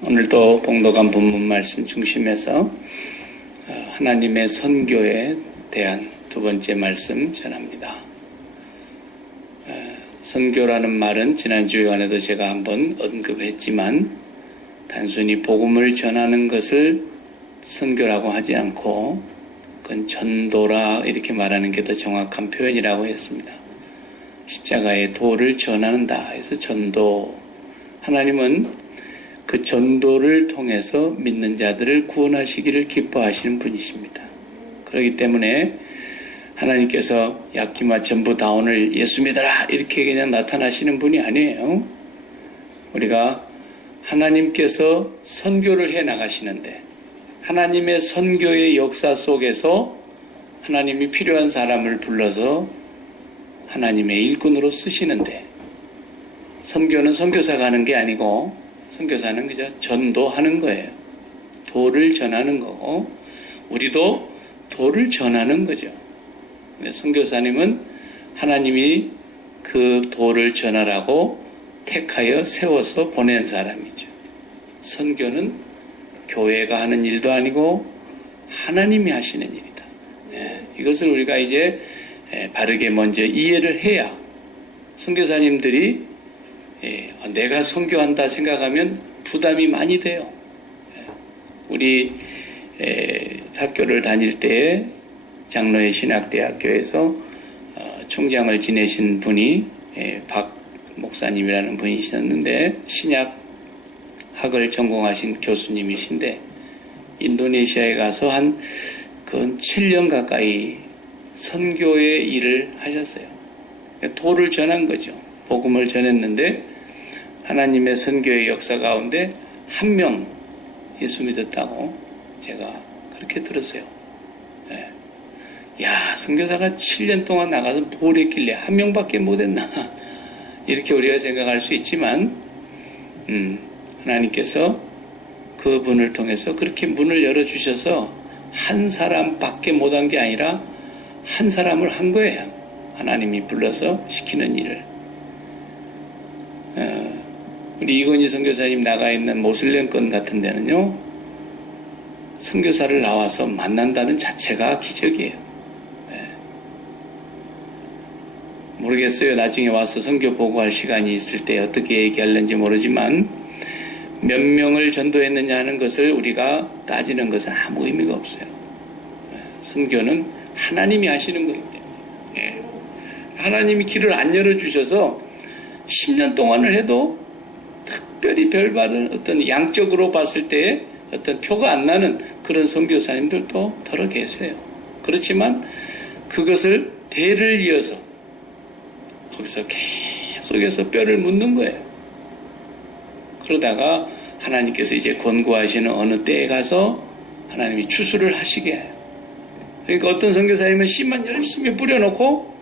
오늘도 봉독한 본문 말씀 중심에서 하나님의 선교에 대한 두 번째 말씀 전합니다. 선교라는 말은 지난주 요한에도 제가 한번 언급했지만 단순히 복음을 전하는 것을 선교라고 하지 않고 그건 전도라 이렇게 말하는 게 더 정확한 표현이라고 했습니다. 십자가의 도를 전하는다 해서 전도. 하나님은 그 전도를 통해서 믿는 자들을 구원하시기를 기뻐하시는 분이십니다. 그렇기 때문에 하나님께서 야키마 전부 다 오늘 예수 믿어라 이렇게 그냥 나타나시는 분이 아니에요. 우리가 하나님께서 선교를 해 나가시는데 하나님의 선교의 역사 속에서 하나님이 필요한 사람을 불러서 하나님의 일꾼으로 쓰시는데 선교는 선교사가 하는 게 아니고 선교사는 그저 전도하는 거예요. 도를 전하는 거고 우리도 도를 전하는 거죠. 선교사님은 하나님이 그 도를 전하라고 택하여 세워서 보낸 사람이죠. 선교는 교회가 하는 일도 아니고 하나님이 하시는 일이다. 이것을 우리가 이제 바르게 먼저 이해를 해야 선교사님들이 내가 선교한다 생각하면 부담이 많이 돼요. 우리 학교를 다닐 때 장로의 신학대학교에서 총장을 지내신 분이 박 목사님이라는 분이셨는데 신약학을 전공하신 교수님이신데 인도네시아에 가서 한 7년 가까이 선교의 일을 하셨어요. 도를 전한 거죠. 복음을 전했는데 하나님의 선교의 역사 가운데 한 명 예수 믿었다고 제가 그렇게 들었어요. 야, 선교사가 7년 동안 나가서 뭘 했길래 한 명밖에 못했나 이렇게 우리가 생각할 수 있지만 하나님께서 그분을 통해서 그렇게 문을 열어주셔서 한 사람밖에 못한 게 아니라 한 사람을 한 거예요. 하나님이 불러서 시키는 일을. 우리 이건희 선교사님 나가 있는 모슬렘권 같은 데는요, 선교사를 나와서 만난다는 자체가 기적이에요. 모르겠어요. 나중에 와서 선교 보고할 시간이 있을 때 어떻게 얘기할는지 모르지만 몇 명을 전도했느냐 하는 것을 우리가 따지는 것은 아무 의미가 없어요. 선교는 하나님이 하시는 거기 때문에 하나님이 길을 안 열어주셔서 10년 동안을 해도 특별히 별다른 어떤 양적으로 봤을 때 어떤 표가 안 나는 그런 선교사님들도 더러 계세요. 그렇지만 그것을 대를 이어서 거기서 계속해서 뼈를 묻는 거예요. 그러다가 하나님께서 이제 권고하시는 어느 때에 가서 하나님이 추수를 하시게 해요. 그러니까 어떤 선교사님은 씨만 열심히 뿌려놓고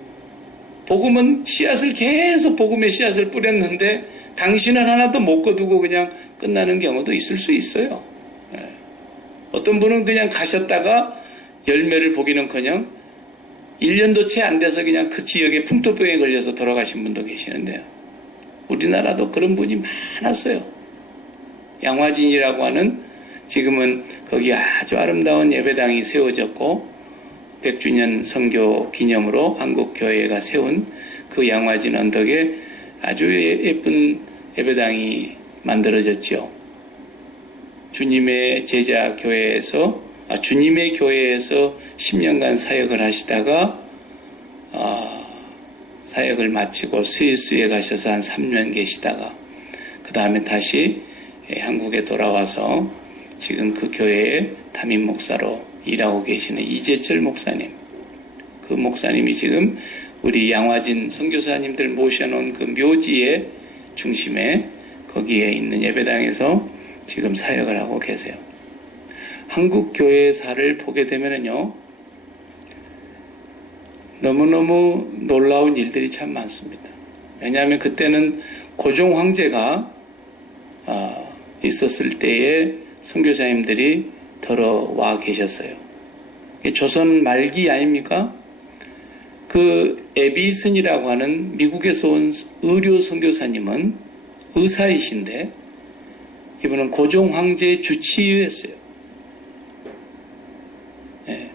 복음은 씨앗을 계속 복음의 씨앗을 뿌렸는데 당신은 하나도 못 거두고 그냥 끝나는 경우도 있을 수 있어요. 어떤 분은 그냥 가셨다가 열매를 보기는커녕 1년도 채 안 돼서 그냥 그 지역에 풍토병에 걸려서 돌아가신 분도 계시는데요. 우리나라도 그런 분이 많았어요. 양화진이라고 하는 지금은 거기 아주 아름다운 예배당이 세워졌고 100주년 선교 기념으로 한국교회가 세운 그 양화진 언덕에 아주 예쁜 예배당이 만들어졌죠. 주님의 제자 교회에서 주님의 교회에서 10년간 사역을 하시다가 사역을 마치고 스위스에 가셔서 한 3년 계시다가 그 다음에 다시 한국에 돌아와서 지금 그 교회의 담임 목사로 일하고 계시는 이재철 목사님. 그 목사님이 지금 우리 양화진 선교사님들 모셔놓은 그 묘지의 중심에 거기에 있는 예배당에서 지금 사역을 하고 계세요. 한국 교회사를 보게 되면요, 너무너무 놀라운 일들이 참 많습니다. 왜냐하면 그때는 고종 황제가 있었을 때에 선교사님들이 들어와 계셨어요. 조선 말기 아닙니까? 그 에비슨이라고 하는 미국에서 온 의료 선교사님은 의사이신데 이분은 고종 황제의 주치의였어요. 예.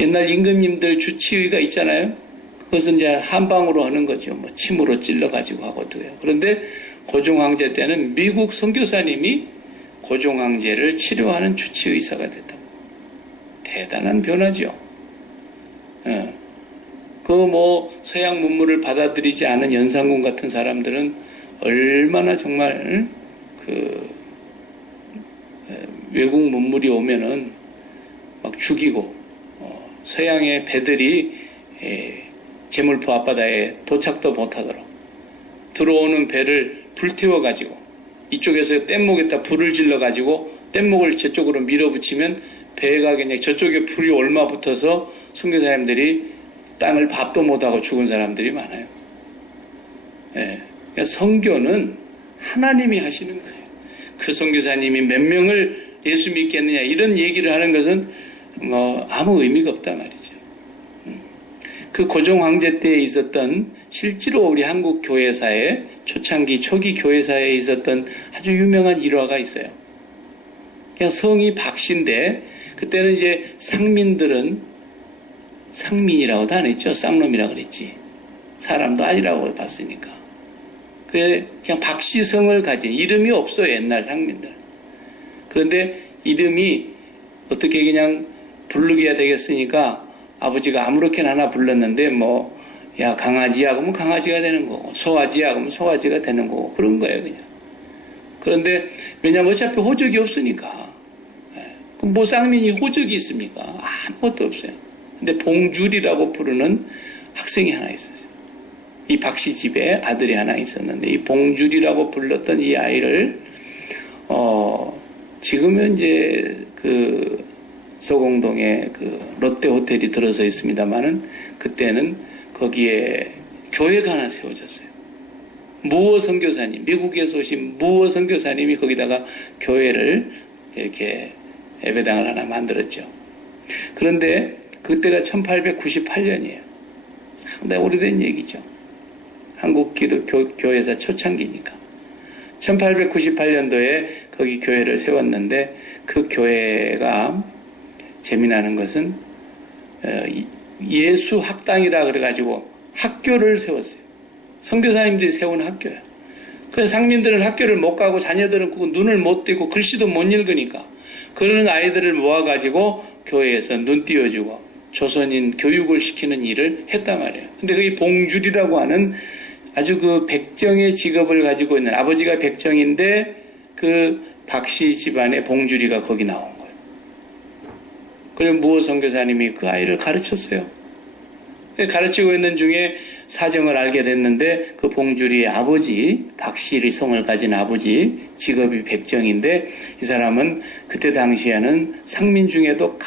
옛날 임금님들 주치의가 있잖아요. 그것은 이제 한방으로 하는 거죠. 뭐 침으로 찔러가지고 하거든요. 그런데 고종 황제 때는 미국 선교사님이 고종 황제를 치료하는 주치의사가 됐다. 대단한 변화죠. 예. 그 뭐 서양 문물을 받아들이지 않은 연산군 같은 사람들은 얼마나 정말 외국 문물이 오면은 막 죽이고 서양의 배들이 제물포 앞바다에 도착도 못하도록 들어오는 배를 불태워가지고 이쪽에서 뗏목에다 불을 질러가지고 뗏목을 저쪽으로 밀어붙이면 배가 그냥 저쪽에 불이 얼마 붙어서 선교사님들이 땅을 밥도 못하고 죽은 사람들이 많아요. 예. 그러니까 선교는 하나님이 하시는 거예요. 그 선교사님이 몇 명을 예수 믿겠느냐 이런 얘기를 하는 것은 뭐 아무 의미가 없단 말이죠. 그 고종 황제 때에 있었던 실제로 우리 한국 교회사에 초창기 초기 교회사에 있었던 아주 유명한 일화가 있어요. 그냥 성이 박씨인데 그때는 이제 상민들은 상민이라고도 안 했죠. 쌍놈이라고 그랬지. 사람도 아니라고 봤으니까. 그래 그냥 박씨성을 가진 이름이 없어요. 옛날 상민들. 그런데 이름이 어떻게 그냥 부르기야 되겠으니까 아버지가 아무렇게나 하나 불렀는데 뭐 야 강아지야 그러면 강아지가 되는 거고 소아지야 그러면 소아지가 되는 거고 그런 거예요 그냥. 그런데 왜냐면 어차피 호적이 없으니까. 그럼 뭐 쌍민이 호적이 있습니까? 아무것도 없어요. 근데 봉줄이라고 부르는 학생이 하나 있었어요. 이 박씨 집에 아들이 하나 있었는데 이 봉줄이라고 불렀던 이 아이를 지금은 이제 그 소공동에 그 롯데 호텔이 들어서 있습니다만은 그때는 거기에 교회가 하나 세워졌어요. 무어 선교사님, 미국에서 오신 무어 선교사님이 거기다가 교회를 이렇게 예배당을 하나 만들었죠. 그런데 그때가 1898년이에요. 상당히 오래된 얘기죠. 한국 기독교 교회사 초창기니까. 1898년도에 거기 교회를 세웠는데 그 교회가 재미나는 것은 예수 학당이라 그래가지고 학교를 세웠어요. 선교사님들이 세운 학교예요. 그래서 상민들은 학교를 못 가고 자녀들은 그 눈을 못 띄고 글씨도 못 읽으니까 그러는 아이들을 모아가지고 교회에서 눈 띄워주고 조선인 교육을 시키는 일을 했단 말이에요. 근데 그게 봉줄이라고 하는 아주 그 백정의 직업을 가지고 있는 아버지가 백정인데 그 박씨 집안의 봉줄이가 거기 나온 거예요. 그래서 무어 선교사님이 그 아이를 가르쳤어요. 가르치고 있는 중에 사정을 알게 됐는데 그 봉줄이의 아버지 박씨의 성을 가진 아버지 직업이 백정인데 이 사람은 그때 당시에는 상민 중에도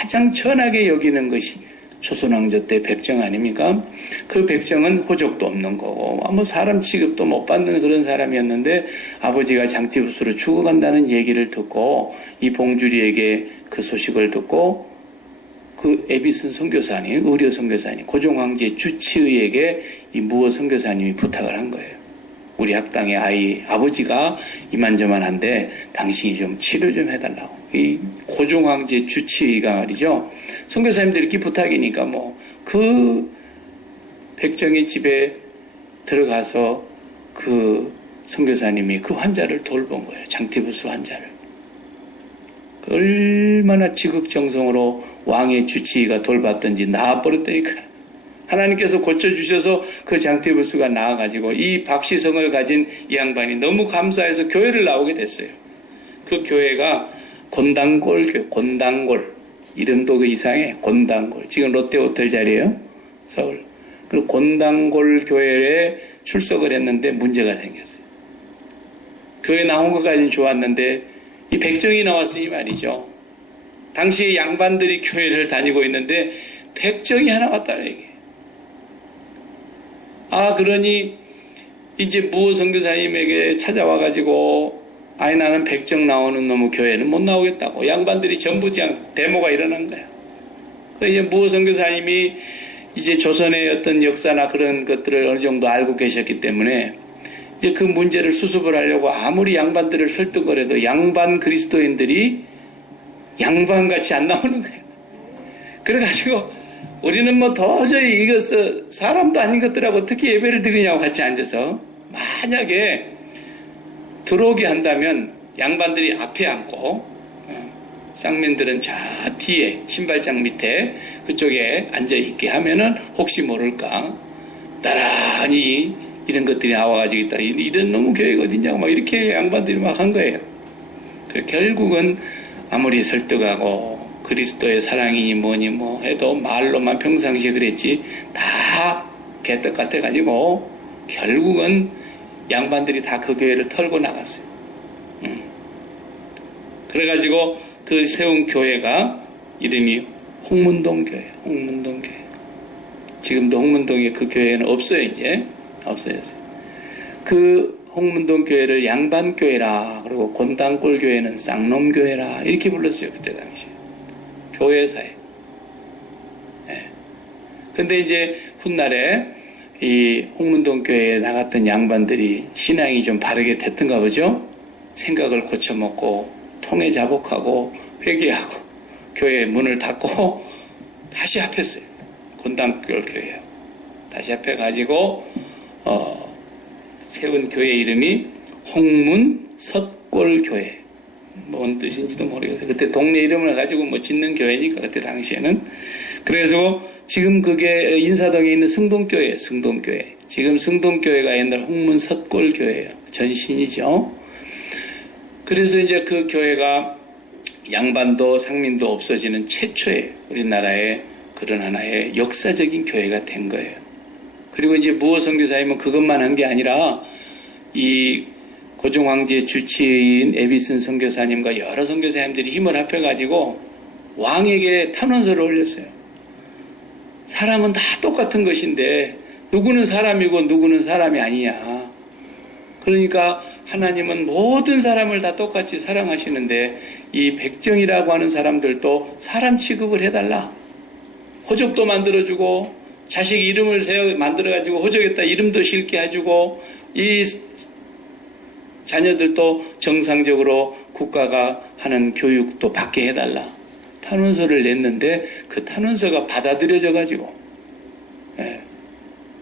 가장 천하게 여기는 것이 조선왕조 때 백정 아닙니까? 그 백정은 호적도 없는 거고 뭐 사람 취급도 못 받는 그런 사람이었는데 아버지가 장티부스로 죽어간다는 얘기를 듣고 이 봉줄이에게 그 소식을 듣고 그 에비슨 선교사님, 의료 선교사님, 고종 황제 주치의에게 이 무어 선교사님이 부탁을 한 거예요. 우리 학당의 아버지가 이만저만한데 당신이 좀 치료 좀 해달라고. 이 고종 황제 주치의가 말이죠. 선교사님들이 이렇게 부탁이니까 뭐 그 백정의 집에 들어가서 그 선교사님이 그 환자를 돌본 거예요. 장티부스 환자를. 얼마나 지극정성으로 왕의 주치의가 돌봤던지 나아버렸다니까. 하나님께서 고쳐주셔서 그 장티부스가 나아가지고 이 박씨성을 가진 이 양반이 너무 감사해서 교회를 나오게 됐어요. 그 교회가 곤당골 교회, 곤당골. 이름도 그 이상해. 곤당골. 지금 롯데호텔 자리에요. 서울. 그 곤당골 교회에 출석을 했는데 문제가 생겼어요. 교회 나온 것까지는 좋았는데 이 백정이 나왔으니 말이죠. 당시에 양반들이 교회를 다니고 있는데 백정이 하나 왔다는 얘기예요. 그러니 이제 무어 선교사님에게 찾아와가지고 나는 백정 나오는 놈의 교회는 못 나오겠다고 양반들이 전부 데모가 일어난 거예요. 그래서 이제 무어 선교사님이 이제 조선의 어떤 역사나 그런 것들을 어느 정도 알고 계셨기 때문에 이제 그 문제를 수습을 하려고 아무리 양반들을 설득을 해도 양반 그리스도인들이 양반같이 안 나오는 거예요. 그래가지고 우리는 뭐 도저히 이것을 사람도 아닌 것들하고 어떻게 예배를 드리냐고 같이 앉아서 만약에 들어오게 한다면 양반들이 앞에 앉고 쌍맨들은 저 뒤에 신발장 밑에 그쪽에 앉아있게 하면은 혹시 모를까 나란히 이런 것들이 나와가지고 있다. 이런 너무 교회가 어딨냐고 막 이렇게 양반들이 막 한 거예요. 그래 결국은 아무리 설득하고 그리스도의 사랑이니 뭐니 뭐 해도 말로만 평상시에 그랬지 다 개떡 같아가지고 결국은 양반들이 다 그 교회를 털고 나갔어요. 그래가지고 그 세운 교회가 이름이 홍문동 교회, 홍문동 교회. 지금도 홍문동에 그 교회는 없어요, 이제. 없어졌어요. 그 홍문동 교회를 양반교회라, 그리고 곤단골 교회는 쌍놈교회라, 이렇게 불렀어요, 그때 당시에. 교회사에. 예. 근데 이제 훗날에 이 홍문동 교회에 나갔던 양반들이 신앙이 좀 바르게 됐던가 보죠? 생각을 고쳐먹고, 통해 자복하고, 회개하고, 교회 문을 닫고, 다시 합했어요. 곤단골 교회요. 다시 합해가지고, 세운 교회 이름이 홍문석골교회. 뭔 뜻인지도 모르겠어요. 그때 동네 이름을 가지고 뭐 짓는 교회니까, 그때 당시에는. 그래서 지금 그게 인사동에 있는 승동교회예요, 승동교회. 지금 승동교회가 옛날 홍문석골교회예요. 전신이죠. 그래서 이제 그 교회가 양반도 상민도 없어지는 최초의 우리나라의 그런 하나의 역사적인 교회가 된 거예요. 그리고 이제 무호 선교사님은 그것만 한 게 아니라 이 고종황제 주치의인 에비슨 선교사님과 여러 선교사님들이 힘을 합해가지고 왕에게 탄원서를 올렸어요. 사람은 다 똑같은 것인데 누구는 사람이고 누구는 사람이 아니냐. 그러니까 하나님은 모든 사람을 다 똑같이 사랑하시는데 이 백정이라고 하는 사람들도 사람 취급을 해달라. 호적도 만들어주고 자식 이름을 만들어가지고 호적에다 이름도 실게 해주고 이 자녀들도 정상적으로 국가가 하는 교육도 받게 해달라. 탄원서를 냈는데 그 탄원서가 받아들여져가지고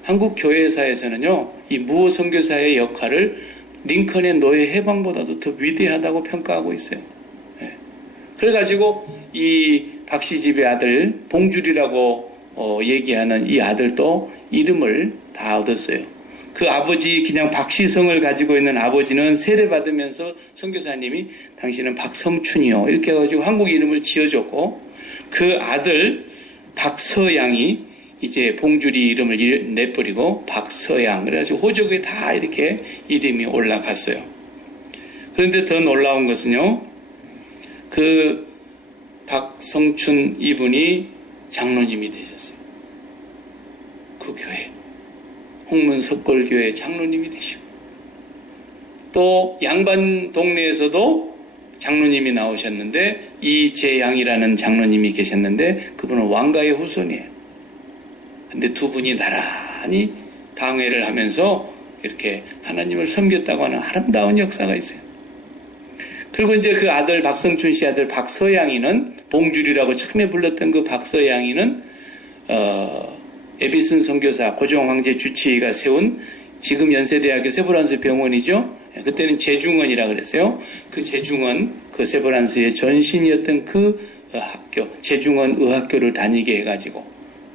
한국 교회사에서는요 이 무호 선교사의 역할을 링컨의 노예 해방보다도 더 위대하다고 평가하고 있어요. 그래가지고 이 박씨 집의 아들 봉줄이라고 얘기하는 이 아들도 이름을 다 얻었어요. 그 아버지 그냥 박씨성을 가지고 있는 아버지는 세례받으면서 선교사님이 당신은 박성춘이요 이렇게 해가지고 한국 이름을 지어줬고 그 아들 박서양이 이제 봉주리 이름을 내버리고 박서양 그래가지고 호적에 다 이렇게 이름이 올라갔어요. 그런데 더 놀라운 것은요 그 박성춘 이분이 장로님이 되셨어요. 그 교회 홍문석골교회 장로님이 되시고 또 양반 동네에서도 장로님이 나오셨는데 이재양이라는 장로님이 계셨는데 그분은 왕가의 후손이에요. 근데 두 분이 나란히 강회를 하면서 이렇게 하나님을 섬겼다고 하는 아름다운 역사가 있어요. 그리고 이제 그 아들 박성춘 씨 아들 박서양이는 봉줄이라고 처음에 불렀던 그 박서양이는 에비슨 선교사 고종황제 주치의가 세운 지금 연세대학교 세브란스 병원이죠. 그때는 제중원이라 그랬어요. 그 제중원 그 세브란스의 전신이었던 그 학교 제중원 의학교를 다니게 해가지고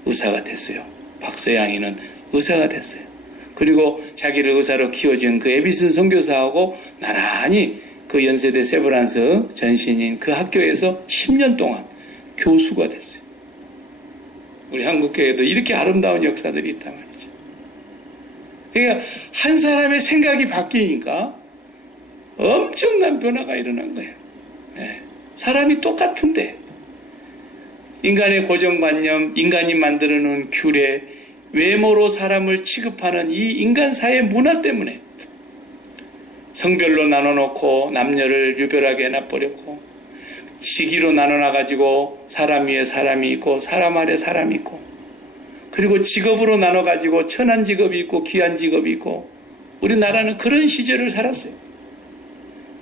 의사가 됐어요. 박서양이는 의사가 됐어요. 그리고 자기를 의사로 키워준 그 에비슨 선교사하고 나란히 그 연세대 세브란스 전신인 그 학교에서 10년 동안 교수가 됐어요. 우리 한국교회도 이렇게 아름다운 역사들이 있단 말이죠. 그러니까 한 사람의 생각이 바뀌니까 엄청난 변화가 일어난 거예요. 네. 사람이 똑같은데 인간의 고정관념, 인간이 만들어 놓은 규례, 외모로 사람을 취급하는 이 인간 사회 문화 때문에 성별로 나눠놓고 남녀를 유별하게 해놔버렸고 시기로 나눠놔가지고 사람 위에 사람이 있고 사람 아래 사람이 있고 그리고 직업으로 나눠가지고 천한 직업이 있고 귀한 직업이 있고 우리나라는 그런 시절을 살았어요.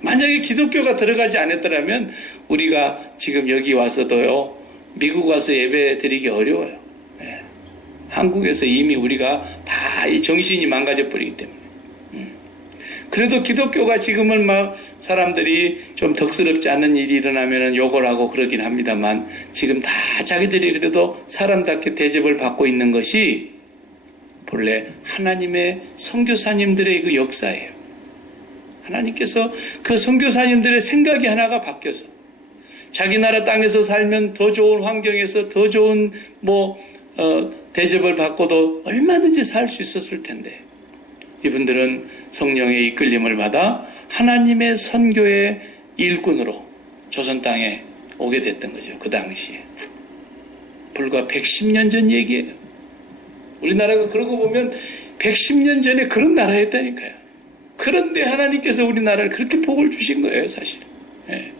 만약에 기독교가 들어가지 않았더라면 우리가 지금 여기 와서도요, 미국 와서 예배 드리기 어려워요. 예. 한국에서 이미 우리가 다 이 정신이 망가져 버리기 때문에. 그래도 기독교가 지금은 막 사람들이 좀 덕스럽지 않은 일이 일어나면 욕을 하고 그러긴 합니다만, 지금 다 자기들이 그래도 사람답게 대접을 받고 있는 것이 본래 하나님의 선교사님들의 그 역사예요. 하나님께서 그 선교사님들의 생각이 하나가 바뀌어서 자기 나라 땅에서 살면 더 좋은 환경에서 더 좋은 대접을 받고도 얼마든지 살 수 있었을 텐데, 이분들은 성령의 이끌림을 받아 하나님의 선교의 일꾼으로 조선 땅에 오게 됐던 거죠. 그 당시에. 불과 110년 전 얘기예요. 우리나라가 그러고 보면 110년 전에 그런 나라였다니까요. 그런데 하나님께서 우리나라를 그렇게 복을 주신 거예요, 사실. 예.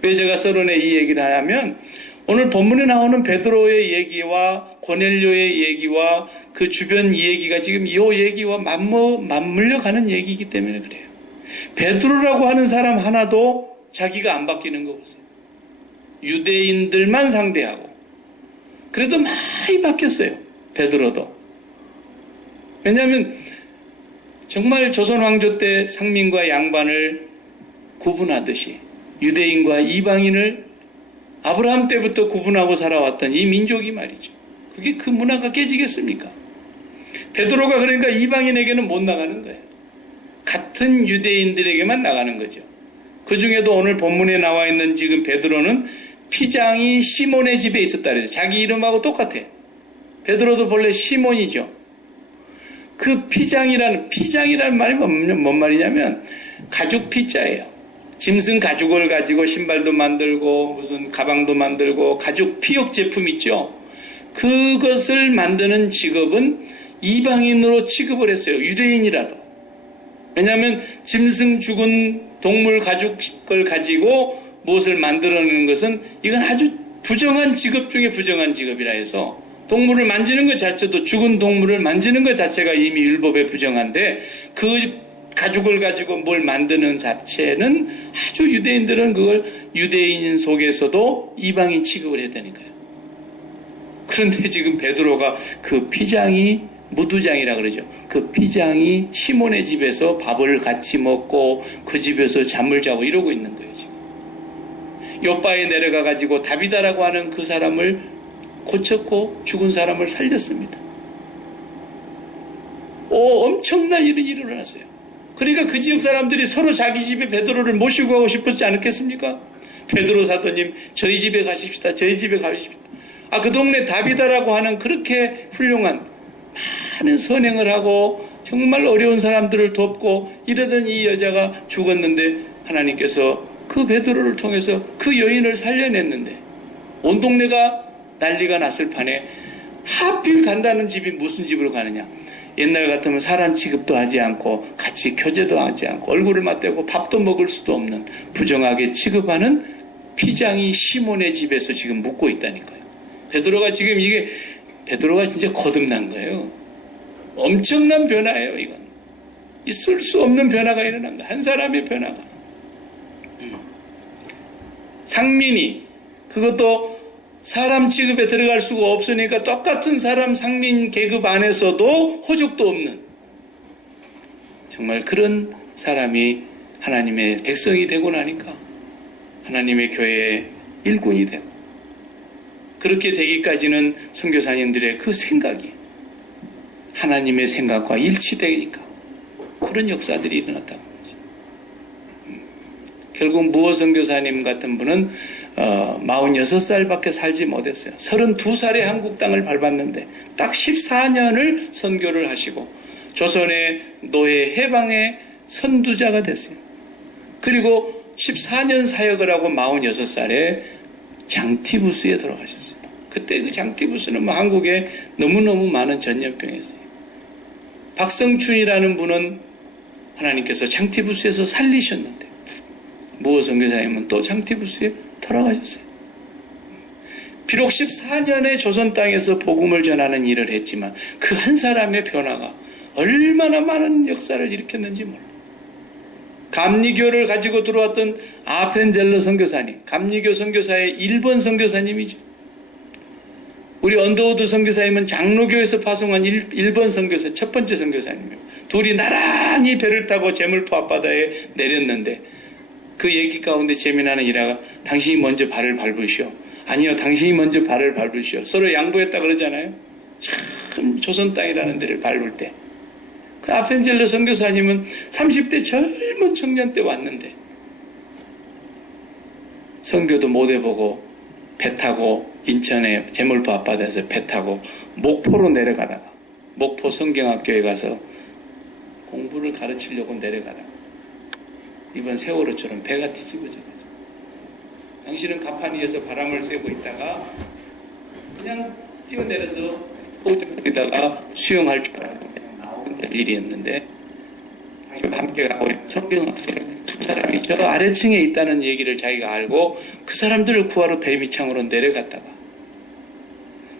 왜 제가 서론에 이 얘기를 하냐면, 오늘 본문에 나오는 베드로의 얘기와 고넬료의 얘기와 그 주변 얘기가 지금 이 얘기와 맞물려 가는 얘기이기 때문에 그래요. 베드로라고 하는 사람 하나도 자기가 안 바뀌는 거 보세요. 유대인들만 상대하고. 그래도 많이 바뀌었어요, 베드로도. 왜냐하면 정말 조선 왕조 때 상민과 양반을 구분하듯이 유대인과 이방인을 아브라함 때부터 구분하고 살아왔던 이 민족이 말이죠. 그게 그 문화가 깨지겠습니까? 베드로가 그러니까 이방인에게는 못 나가는 거예요. 같은 유대인들에게만 나가는 거죠. 그 중에도 오늘 본문에 나와 있는 지금 베드로는 피장이 시몬의 집에 있었다 그래요. 자기 이름하고 똑같아. 베드로도 본래 시몬이죠. 그 피장이라는 말이 뭔 말이냐면 가죽 피자예요. 짐승 가죽을 가지고 신발도 만들고 무슨 가방도 만들고 가죽 피역 제품 있죠. 그것을 만드는 직업은 이방인으로 취급을 했어요. 유대인이라도. 왜냐하면 짐승 죽은 동물 가죽을 가지고 무엇을 만들어내는 것은 이건 아주 부정한 직업 중에 부정한 직업이라 해서 동물을 만지는 것 자체도, 죽은 동물을 만지는 것 자체가 이미 율법에 부정한데, 그 가죽을 가지고 뭘 만드는 자체는 아주 유대인들은 그걸 유대인 속에서도 이방인 취급을 했다니까요. 그런데 지금 베드로가 그 피장이, 무두장이라 그러죠. 그 피장이 시몬의 집에서 밥을 같이 먹고 그 집에서 잠을 자고 이러고 있는 거예요, 지금. 요바에 내려가 가지고 다비다라고 하는 그 사람을 고쳤고 죽은 사람을 살렸습니다. 엄청난 일이 일어났어요. 그러니까 그 지역 사람들이 서로 자기 집에 베드로를 모시고 가고 싶었지 않겠습니까? 베드로 사도님, 저희 집에 가십시다. 저희 집에 가십시다. 그 동네 다비다라고 하는 그렇게 훌륭한 많은 선행을 하고 정말 어려운 사람들을 돕고 이러던 이 여자가 죽었는데, 하나님께서 그 베드로를 통해서 그 여인을 살려냈는데, 온 동네가 난리가 났을 판에 하필 간다는 집이 무슨 집으로 가느냐. 옛날 같으면 사람 취급도 하지 않고 같이 교제도 하지 않고 얼굴을 맞대고 밥도 먹을 수도 없는 부정하게 취급하는 피장이 시몬의 집에서 지금 묵고 있다니까요. 베드로가 지금 베드로가 진짜 거듭난 거예요. 엄청난 변화예요, 이건. 있을 수 없는 변화가 일어난 거예요. 한 사람의 변화가. 상민이, 그것도 사람 취급에 들어갈 수가 없으니까 똑같은 사람 상민 계급 안에서도 호적도 없는 정말 그런 사람이 하나님의 백성이 되고 나니까 하나님의 교회의 일꾼이 되고, 그렇게 되기까지는 선교사님들의 그 생각이 하나님의 생각과 일치되니까 그런 역사들이 일어났다고 하죠. 결국 무어 선교사님 같은 분은 46살밖에 살지 못했어요. 32살에 한국 땅을 밟았는데 딱 14년을 선교를 하시고 조선의 노예 해방의 선두자가 됐어요. 그리고 14년 사역을 하고 46살에 장티부스에 돌아가셨어요. 그때 그 장티부스는 한국에 너무너무 많은 전염병이었어요. 박성춘이라는 분은 하나님께서 장티부스에서 살리셨는데, 무어 선교사님은 또 장티부스에 돌아가셨어요. 비록 14년의 조선 땅에서 복음을 전하는 일을 했지만 그 한 사람의 변화가 얼마나 많은 역사를 일으켰는지 몰라. 감리교를 가지고 들어왔던 아펜젤러 선교사님, 감리교 선교사의 1번 선교사님이죠. 우리 언더우드 선교사님은 장로교에서 파송한 1번 선교사, 첫 번째 선교사님이에요. 둘이 나란히 배를 타고 제물포 앞바다에 내렸는데 그 얘기 가운데 재미나는 일화가 당신이 먼저 발을 밟으시오. 아니요, 당신이 먼저 발을 밟으시오. 서로 양보했다 그러잖아요. 참 조선 땅이라는 데를 밟을 때. 그 아펜젤러 선교사님은 30대 젊은 청년 때 왔는데 선교도 못 해보고 배 타고 인천의 제물포 앞바다에서 배 타고 목포로 내려가다가 목포 성경학교에 가서 공부를 가르치려고 내려가다가 이번 세월호처럼 배가 뒤집어져가지고 당신은 가판 위에서 바람을 쐬고 있다가 그냥 뛰어내려서 보트에다가 수영할 줄 알고 그냥 나온 일이었는데 함께 가고 있는 성경학생 두 사람이 저 아래층에 있다는 얘기를 자기가 알고 그 사람들을 구하러 배 밑창으로 내려갔다가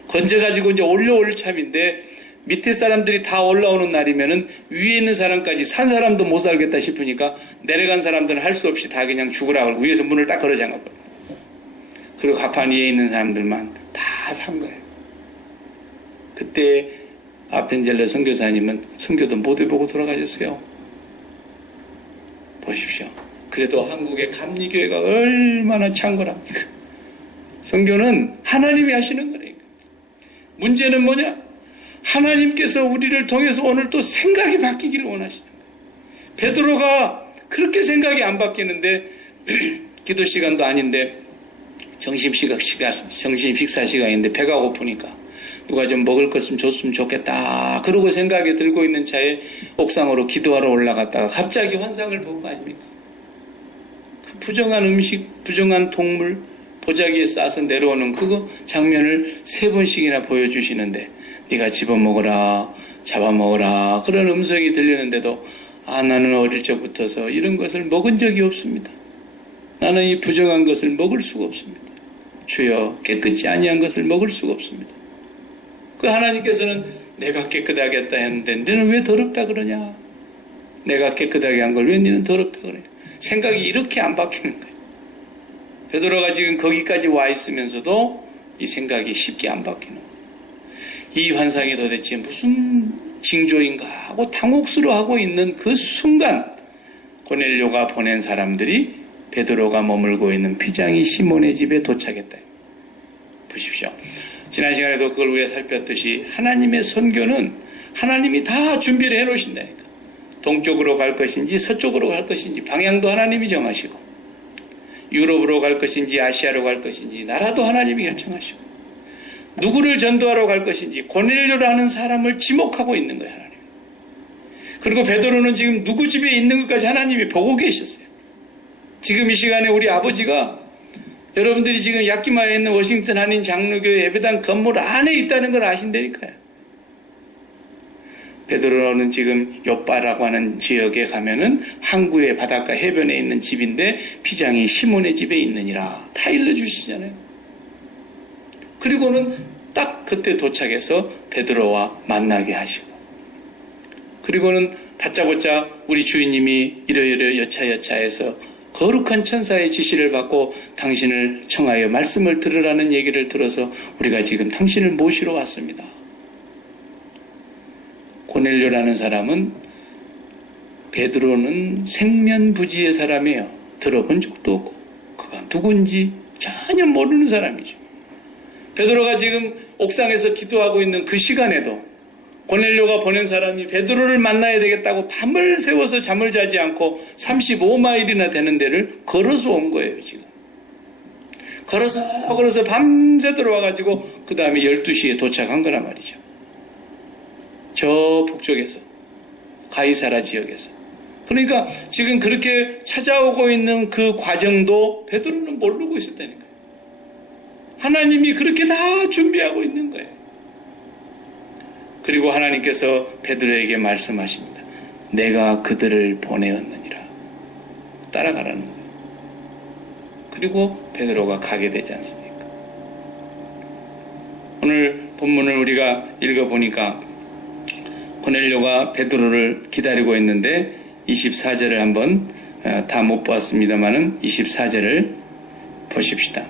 건져가지고 이제 올라올 참인데 밑에 사람들이 다 올라오는 날이면은 위에 있는 사람까지 산 사람도 못 살겠다 싶으니까 내려간 사람들은 할 수 없이 다 그냥 죽으라고 하고 위에서 문을 딱 걸어 잠가버려요. 그리고 가판 위에 있는 사람들만 다 산 거예요. 그때 아펜젤러 선교사님은 선교도 못 해보고 돌아가셨어요. 보십시오. 그래도 한국의 감리교회가 얼마나 창궐합니까? 선교는 하나님이 하시는 거니까. 문제는 뭐냐? 하나님께서 우리를 통해서 오늘 또 생각이 바뀌기를 원하시는 거예요. 베드로가 그렇게 생각이 안 바뀌는데 기도 시간도 아닌데 점심식사 시간인데 배가 고프니까 누가 좀 먹을 것 좀 줬으면 좋겠다. 그러고 생각이 들고 있는 차에 옥상으로 기도하러 올라갔다가 갑자기 환상을 본 거 아닙니까? 그 부정한 음식, 부정한 동물 보자기에 싸서 내려오는 그거 장면을 3번씩이나 보여주시는데 네가 집어먹어라, 잡아먹어라 그런 음성이 들리는데도 나는 어릴 적부터서 이런 것을 먹은 적이 없습니다. 나는 이 부정한 것을 먹을 수가 없습니다. 주여 깨끗이 아니한 것을 먹을 수가 없습니다. 그 하나님께서는 내가 깨끗하게 했다 했는데 너는 왜 더럽다 그러냐? 내가 깨끗하게 한 걸 왜 너는 더럽다 그러냐? 생각이 이렇게 안 바뀌는 거예요. 베드로가 지금 거기까지 와 있으면서도 이 생각이 쉽게 안 바뀌는 거예요. 이 환상이 도대체 무슨 징조인가 하고 당혹스러워하고 있는 그 순간 고넬료가 보낸 사람들이 베드로가 머물고 있는 피장이 시몬의 집에 도착했다. 보십시오. 지난 시간에도 그걸 우리가 살폈듯이 하나님의 선교는 하나님이 다 준비를 해놓으신다니까. 동쪽으로 갈 것인지 서쪽으로 갈 것인지 방향도 하나님이 정하시고 유럽으로 갈 것인지 아시아로 갈 것인지 나라도 하나님이 결정하시고 누구를 전도하러 갈 것인지 고넬료라는 사람을 지목하고 있는 거예요. 하나님. 그리고 베드로는 지금 누구 집에 있는 것까지 하나님이 보고 계셨어요. 지금 이 시간에 우리 아버지가 여러분들이 지금 야키마에 있는 워싱턴 한인 장로교회 예배당 건물 안에 있다는 걸 아신다니까요. 베드로는 지금 요빠라고 하는 지역에 가면은 항구의 바닷가 해변에 있는 집인데 피장이 시몬의 집에 있느니라 다 일러주시잖아요. 그리고는 딱 그때 도착해서 베드로와 만나게 하시고 그리고는 다짜고짜 우리 주인님이 이러이러 여차여차해서 거룩한 천사의 지시를 받고 당신을 청하여 말씀을 들으라는 얘기를 들어서 우리가 지금 당신을 모시러 왔습니다. 고넬료라는 사람은 베드로는 생면부지의 사람이에요. 들어본 적도 없고 그가 누군지 전혀 모르는 사람이죠. 베드로가 지금 옥상에서 기도하고 있는 그 시간에도 고넬료가 보낸 사람이 베드로를 만나야 되겠다고 밤을 새워서 잠을 자지 않고 35마일이나 되는 데를 걸어서 온 거예요. 지금 걸어서 밤새 들어와가지고 그 다음에 12시에 도착한 거란 말이죠. 저 북쪽에서 가이사라 지역에서. 그러니까 지금 그렇게 찾아오고 있는 그 과정도 베드로는 모르고 있었다니까요. 하나님이 그렇게 다 준비하고 있는 거예요. 그리고 하나님께서 베드로에게 말씀하십니다. 내가 그들을 보내었느니라. 따라가라는 거예요. 그리고 베드로가 가게 되지 않습니까? 오늘 본문을 우리가 읽어보니까 고넬료가 베드로를 기다리고 있는데 24절을 한번 다 못 보았습니다만은 24절을 보십시다.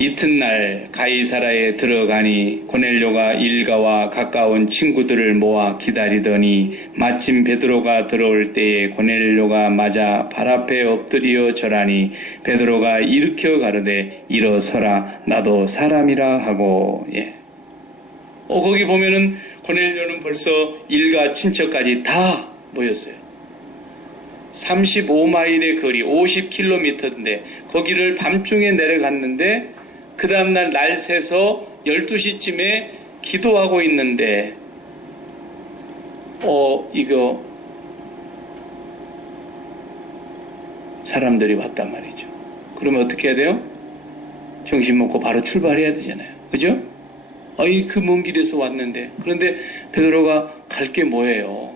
이튿날 가이사라에 들어가니 고넬료가 일가와 가까운 친구들을 모아 기다리더니 마침 베드로가 들어올 때에 고넬료가 맞아 발 앞에 엎드려 절하니 베드로가 일으켜 가르되 일어서라 나도 사람이라 하고. 거기 보면은 고넬료는 벌써 일가 친척까지 다 모였어요. 35마일의 거리 50km인데 거기를 밤중에 내려갔는데 그 다음날 날 새서 12시쯤에 기도하고 있는데 이거 사람들이 왔단 말이죠. 그러면 어떻게 해야 돼요? 정신 먹고 바로 출발해야 되잖아요. 그죠? 그 먼 길에서 왔는데 그런데 베드로가 갈 게 뭐예요?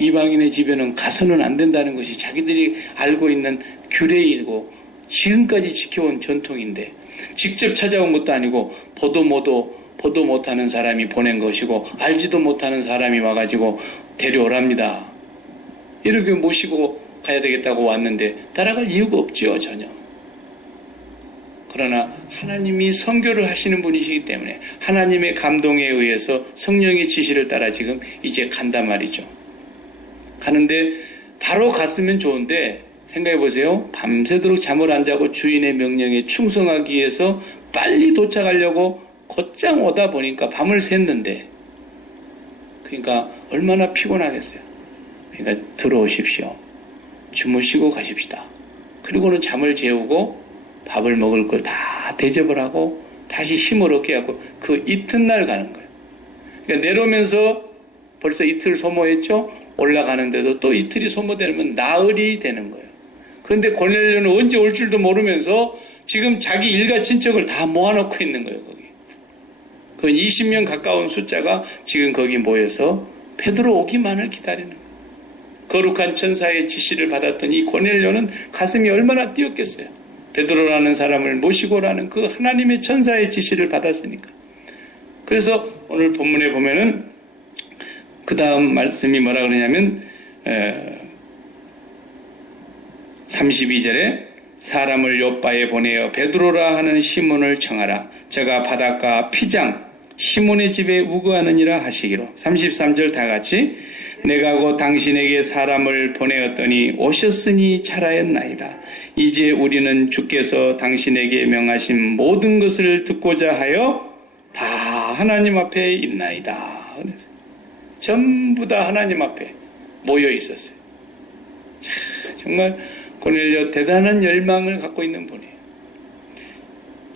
이방인의 집에는 가서는 안 된다는 것이 자기들이 알고 있는 규례이고 지금까지 지켜온 전통인데 직접 찾아온 것도 아니고 보도 못하는 사람이 보낸 것이고 알지도 못하는 사람이 와가지고 데려오랍니다. 이렇게 모시고 가야 되겠다고 왔는데 따라갈 이유가 없죠, 전혀. 그러나 하나님이 선교를 하시는 분이시기 때문에 하나님의 감동에 의해서 성령의 지시를 따라 지금 이제 간단 말이죠. 가는데 바로 갔으면 좋은데 생각해 보세요. 밤새도록 잠을 안 자고 주인의 명령에 충성하기 위해서 빨리 도착하려고 곧장 오다 보니까 밤을 샜는데 그러니까 얼마나 피곤하겠어요. 그러니까 들어오십시오. 주무시고 가십시다. 그리고는 잠을 재우고 밥을 먹을 걸 다 대접을 하고 다시 힘을 얻게 하고 그 이튿날 가는 거예요. 그러니까 내려오면서 벌써 이틀 소모했죠. 올라가는데도 또 이틀이 소모되면 나흘이 되는 거예요. 그런데 고넬료는 언제 올 줄도 모르면서 지금 자기 일가 친척을 다 모아놓고 있는 거예요. 거기. 그 20명 가까운 숫자가 지금 거기 모여서 베드로 오기만을 기다리는 거예요. 거룩한 천사의 지시를 받았던 이 고넬료는 가슴이 얼마나 뛰었겠어요. 베드로라는 사람을 모시고라는 그 하나님의 천사의 지시를 받았으니까. 그래서 오늘 본문에 보면은 그 다음 말씀이 뭐라 그러냐면 32절에 사람을 요바에 보내어 베드로라 하는 시몬을 청하라. 저가 바닷가 피장 시몬의 집에 우거하느니라 하시기로. 33절 다 같이 내가 곧 당신에게 사람을 보내었더니 오셨으니 잘하였나이다. 이제 우리는 주께서 당신에게 명하신 모든 것을 듣고자 하여 다 하나님 앞에 있나이다. 전부 다 하나님 앞에 모여 있었어요. 정말 고넬료 대단한 열망을 갖고 있는 분이에요.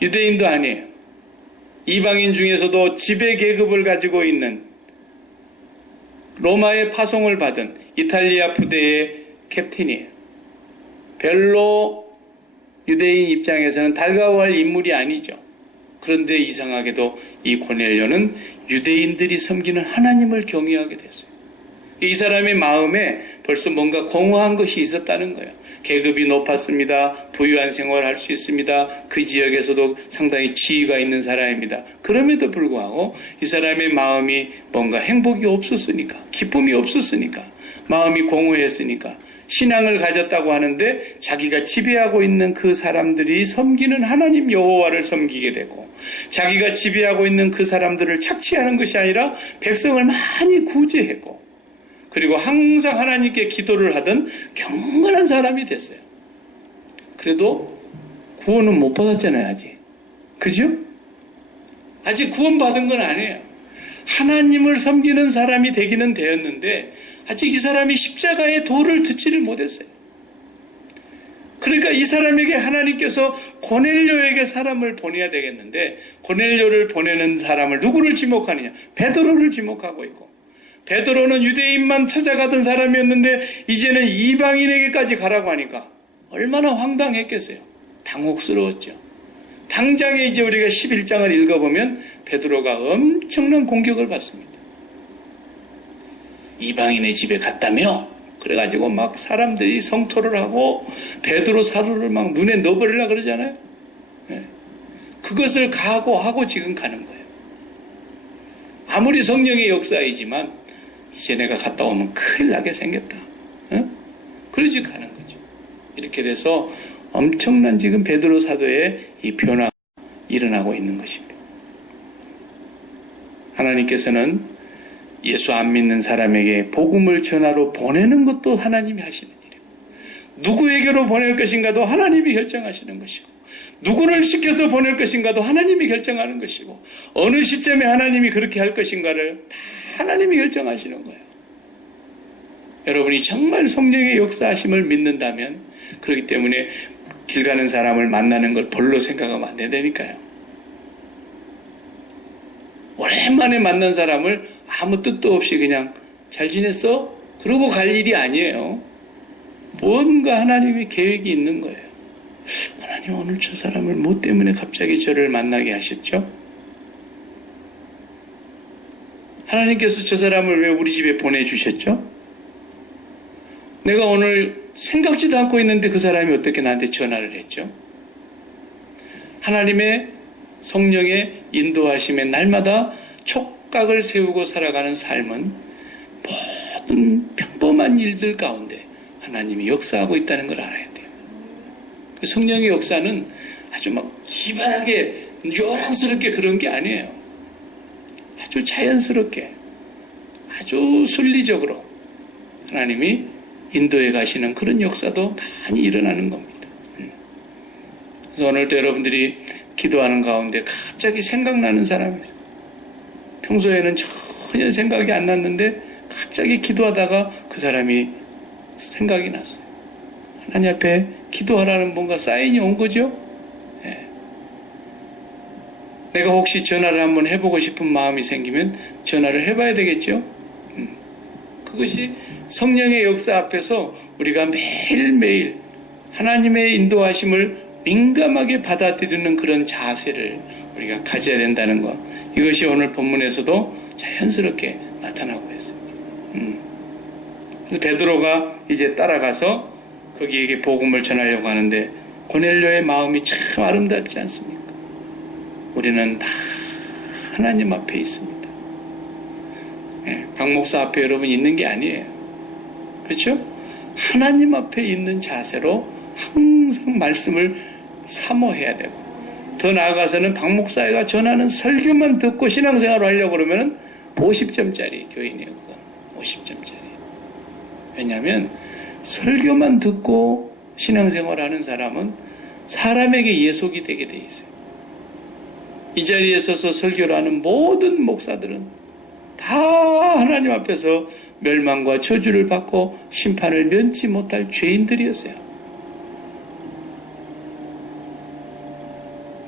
유대인도 아니에요. 이방인 중에서도 지배 계급을 가지고 있는 로마의 파송을 받은 이탈리아 부대의 캡틴이에요. 별로 유대인 입장에서는 달가워할 인물이 아니죠. 그런데 이상하게도 이 고넬료는 유대인들이 섬기는 하나님을 경외하게 됐어요. 이 사람의 마음에 벌써 뭔가 공허한 것이 있었다는 거예요. 계급이 높았습니다. 부유한 생활을 할 수 있습니다. 그 지역에서도 상당히 지위가 있는 사람입니다. 그럼에도 불구하고 이 사람의 마음이 뭔가 행복이 없었으니까, 기쁨이 없었으니까, 마음이 공허했으니까 신앙을 가졌다고 하는데 자기가 지배하고 있는 그 사람들이 섬기는 하나님 여호와를 섬기게 되고 자기가 지배하고 있는 그 사람들을 착취하는 것이 아니라 백성을 많이 구제했고 그리고 항상 하나님께 기도를 하던 경건한 사람이 됐어요. 그래도 구원은 못 받았잖아요, 아직. 그죠? 아직 구원받은 건 아니에요. 하나님을 섬기는 사람이 되기는 되었는데 아직 이 사람이 십자가의 도를 듣지를 못했어요. 그러니까 이 사람에게 하나님께서 고넬료에게 사람을 보내야 되겠는데 고넬료를 보내는 사람을 누구를 지목하느냐? 베드로를 지목하고 있고 베드로는 유대인만 찾아가던 사람이었는데 이제는 이방인에게까지 가라고 하니까 얼마나 황당했겠어요. 당혹스러웠죠. 당장에 이제 우리가 11장을 읽어보면 베드로가 엄청난 공격을 받습니다. 이방인의 집에 갔다며? 그래가지고 막 사람들이 성토를 하고 베드로 사도를 막 눈에 넣어버리려고 그러잖아요. 그것을 각오하고 지금 가는 거예요. 아무리 성령의 역사이지만 이제 내가 갔다 오면 큰일 나게 생겼다. 그러지 가는 거죠. 이렇게 돼서 엄청난 지금 베드로 사도의 이 변화가 일어나고 있는 것입니다. 하나님께서는 예수 안 믿는 사람에게 복음을 전하러 보내는 것도 하나님이 하시는 일이고, 누구에게로 보낼 것인가도 하나님이 결정하시는 것이고, 누구를 시켜서 보낼 것인가도 하나님이 결정하는 것이고, 어느 시점에 하나님이 그렇게 할 것인가를 다 하나님이 결정하시는 거예요. 여러분이 정말 성령의 역사하심을 믿는다면, 그렇기 때문에 길 가는 사람을 만나는 걸 별로 생각하면 안 된다니까요. 오랜만에 만난 사람을 아무 뜻도 없이 그냥 잘 지냈어? 그러고 갈 일이 아니에요. 뭔가 하나님의 계획이 있는 거예요. 하나님 오늘 저 사람을 뭐 때문에 갑자기 저를 만나게 하셨죠? 하나님께서 저 사람을 왜 우리 집에 보내주셨죠? 내가 오늘 생각지도 않고 있는데 그 사람이 어떻게 나한테 전화를 했죠? 하나님의 성령의 인도하심에 날마다 촉각을 세우고 살아가는 삶은 모든 평범한 일들 가운데 하나님이 역사하고 있다는 걸 알아야 돼요. 성령의 역사는 아주 막 기발하게 요란스럽게 그런 게 아니에요. 아주 자연스럽게, 아주 순리적으로 하나님이 인도해 가시는 그런 역사도 많이 일어나는 겁니다. 그래서 오늘도 여러분들이 기도하는 가운데 갑자기 생각나는 사람이, 평소에는 전혀 생각이 안 났는데 갑자기 기도하다가 그 사람이 생각이 났어요. 하나님 앞에 기도하라는 뭔가 사인이 온 거죠. 네. 내가 혹시 전화를 한번 해보고 싶은 마음이 생기면 전화를 해봐야 되겠죠. 그것이 성령의 역사 앞에서 우리가 매일매일 하나님의 인도하심을 민감하게 받아들이는 그런 자세를 우리가 가져야 된다는 것, 이것이 오늘 본문에서도 자연스럽게 나타나고 있어요. 그래서 베드로가 이제 따라가서 거기에게 복음을 전하려고 하는데 고넬료의 마음이 참 아름답지 않습니까? 우리는 다 하나님 앞에 있습니다. 박 목사 앞에 여러분 있는 게 아니에요. 그렇죠? 하나님 앞에 있는 자세로 항상 말씀을 사모해야 되고, 더 나아가서는 박 목사가 전하는 설교만 듣고 신앙생활을 하려고 그러면 50점짜리 교인이에요. 그건 50점짜리. 왜냐하면 설교만 듣고 신앙생활을 하는 사람은 사람에게 예속이 되게 돼 있어요. 이 자리에 서서 설교를 하는 모든 목사들은 다 하나님 앞에서 멸망과 저주를 받고 심판을 면치 못할 죄인들이었어요.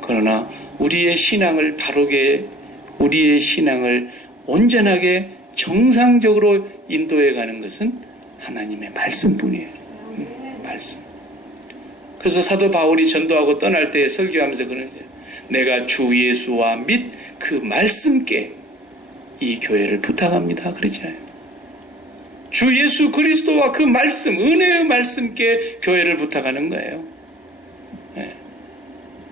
그러나 우리의 신앙을 바르게, 우리의 신앙을 온전하게 정상적으로 인도해 가는 것은 하나님의 말씀뿐이에요. 말씀. 그래서 사도 바울이 전도하고 떠날 때 설교하면서 그러죠. 내가 주 예수와 및 그 말씀께 이 교회를 부탁합니다. 그러잖아요. 주 예수 그리스도와 그 말씀, 은혜의 말씀께 교회를 부탁하는 거예요. 네.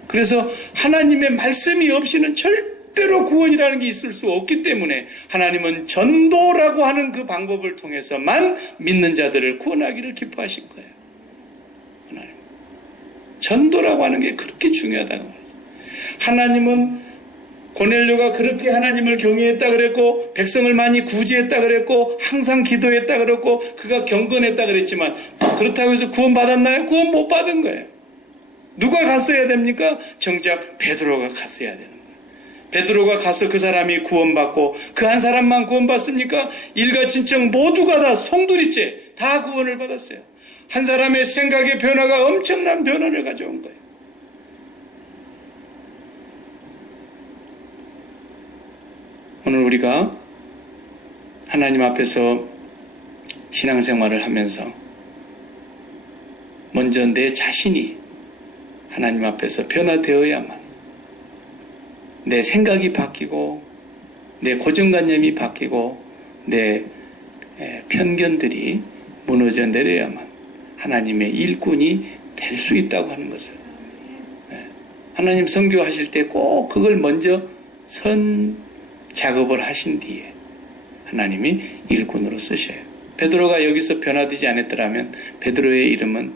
그래서 하나님의 말씀이 없이는 절대로 구원이라는 게 있을 수 없기 때문에 하나님은 전도라고 하는 그 방법을 통해서만 믿는 자들을 구원하기를 기뻐하신 거예요. 하나님. 전도라고 하는 게 그렇게 중요하다는 거예요. 하나님은 고넬료가 그렇게 하나님을 경외했다 그랬고, 백성을 많이 구제했다 그랬고, 항상 기도했다 그랬고, 그가 경건했다 그랬지만, 그렇다고 해서 구원 받았나요? 구원 못 받은 거예요. 누가 갔어야 됩니까? 정작 베드로가 갔어야 되는 거예요. 베드로가 가서 그 사람이 구원받고, 그 한 사람만 구원받습니까? 일가 친척 모두가 다 송두리째 다 구원을 받았어요. 한 사람의 생각의 변화가 엄청난 변화를 가져온 거예요. 오늘 우리가 하나님 앞에서 신앙생활을 하면서 먼저 내 자신이 하나님 앞에서 변화되어야만, 내 생각이 바뀌고 내 고정관념이 바뀌고 내 편견들이 무너져 내려야만 하나님의 일꾼이 될 수 있다고 하는 것을, 하나님 선교하실 때 꼭 그걸 먼저 작업을 하신 뒤에 하나님이 일꾼으로 쓰셔요. 베드로가 여기서 변화되지 않았더라면 베드로의 이름은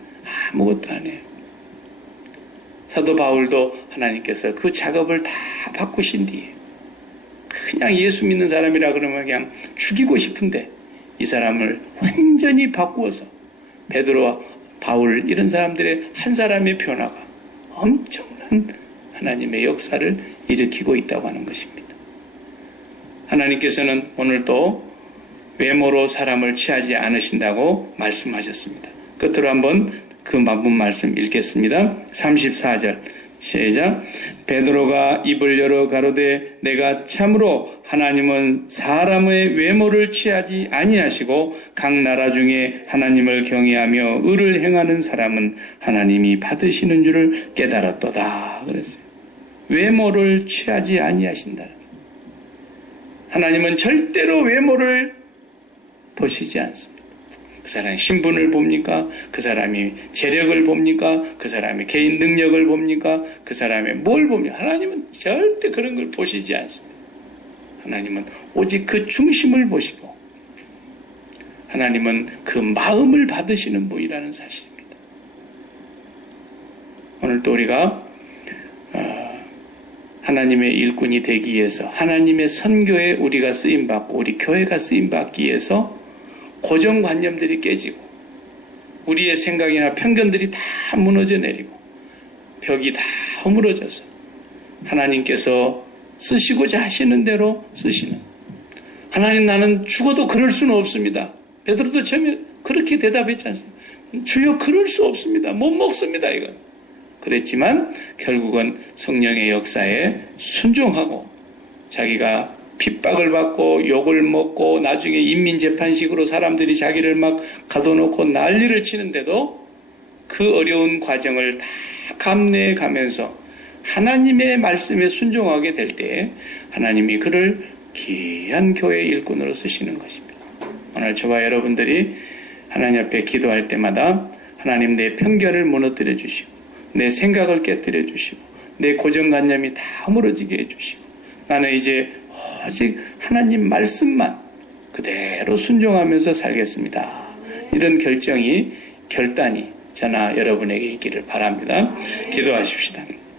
아무것도 아니에요. 사도 바울도 하나님께서 그 작업을 다 바꾸신 뒤에 그냥 예수 믿는 사람이라 그러면 그냥 죽이고 싶은데 이 사람을 완전히 바꾸어서 베드로와 바울 이런 사람들의 한 사람의 변화가 엄청난 하나님의 역사를 일으키고 있다고 하는 것입니다. 하나님께서는 오늘도 외모로 사람을 취하지 않으신다고 말씀하셨습니다. 끝으로 한번 그 만분 말씀 읽겠습니다. 34절 시작. 베드로가 입을 열어 가로되 내가 참으로 하나님은 사람의 외모를 취하지 아니하시고 각 나라 중에 하나님을 경외하며 의를 행하는 사람은 하나님이 받으시는 줄을 깨달았도다 그랬어요. 외모를 취하지 아니하신다. 하나님은 절대로 외모를 보시지 않습니다. 그 사람의 신분을 봅니까? 그 사람이 재력을 봅니까? 그 사람의 개인 능력을 봅니까? 그 사람의 뭘 봅니까? 하나님은 절대 그런 걸 보시지 않습니다. 하나님은 오직 그 중심을 보시고 하나님은 그 마음을 받으시는 분이라는 사실입니다. 오늘 또 우리가 하나님의 일꾼이 되기 위해서 하나님의 선교에 우리가 쓰임받고 우리 교회가 쓰임받기 위해서 고정관념들이 깨지고 우리의 생각이나 편견들이 다 무너져 내리고 벽이 다 허물어져서 하나님께서 쓰시고자 하시는 대로 쓰시는 하나님 나는 죽어도 그럴 수는 없습니다. 베드로도 처음에 그렇게 대답했지 않습니까? 주여 그럴 수 없습니다. 못 먹습니다. 이건. 그랬지만 결국은 성령의 역사에 순종하고 자기가 핍박을 받고 욕을 먹고 나중에 인민재판식으로 사람들이 자기를 막 가둬놓고 난리를 치는데도 그 어려운 과정을 다 감내해 가면서 하나님의 말씀에 순종하게 될 때 하나님이 그를 귀한 교회의 일꾼으로 쓰시는 것입니다. 오늘 저와 여러분들이 하나님 앞에 기도할 때마다 하나님 내 편견을 무너뜨려 주시고 내 생각을 깨뜨려 주시고 내 고정관념이 다 허물어지게 해주시고 나는 이제 오직 하나님 말씀만 그대로 순종하면서 살겠습니다. 이런 결단이 저나 여러분에게 있기를 바랍니다. 기도하십시다.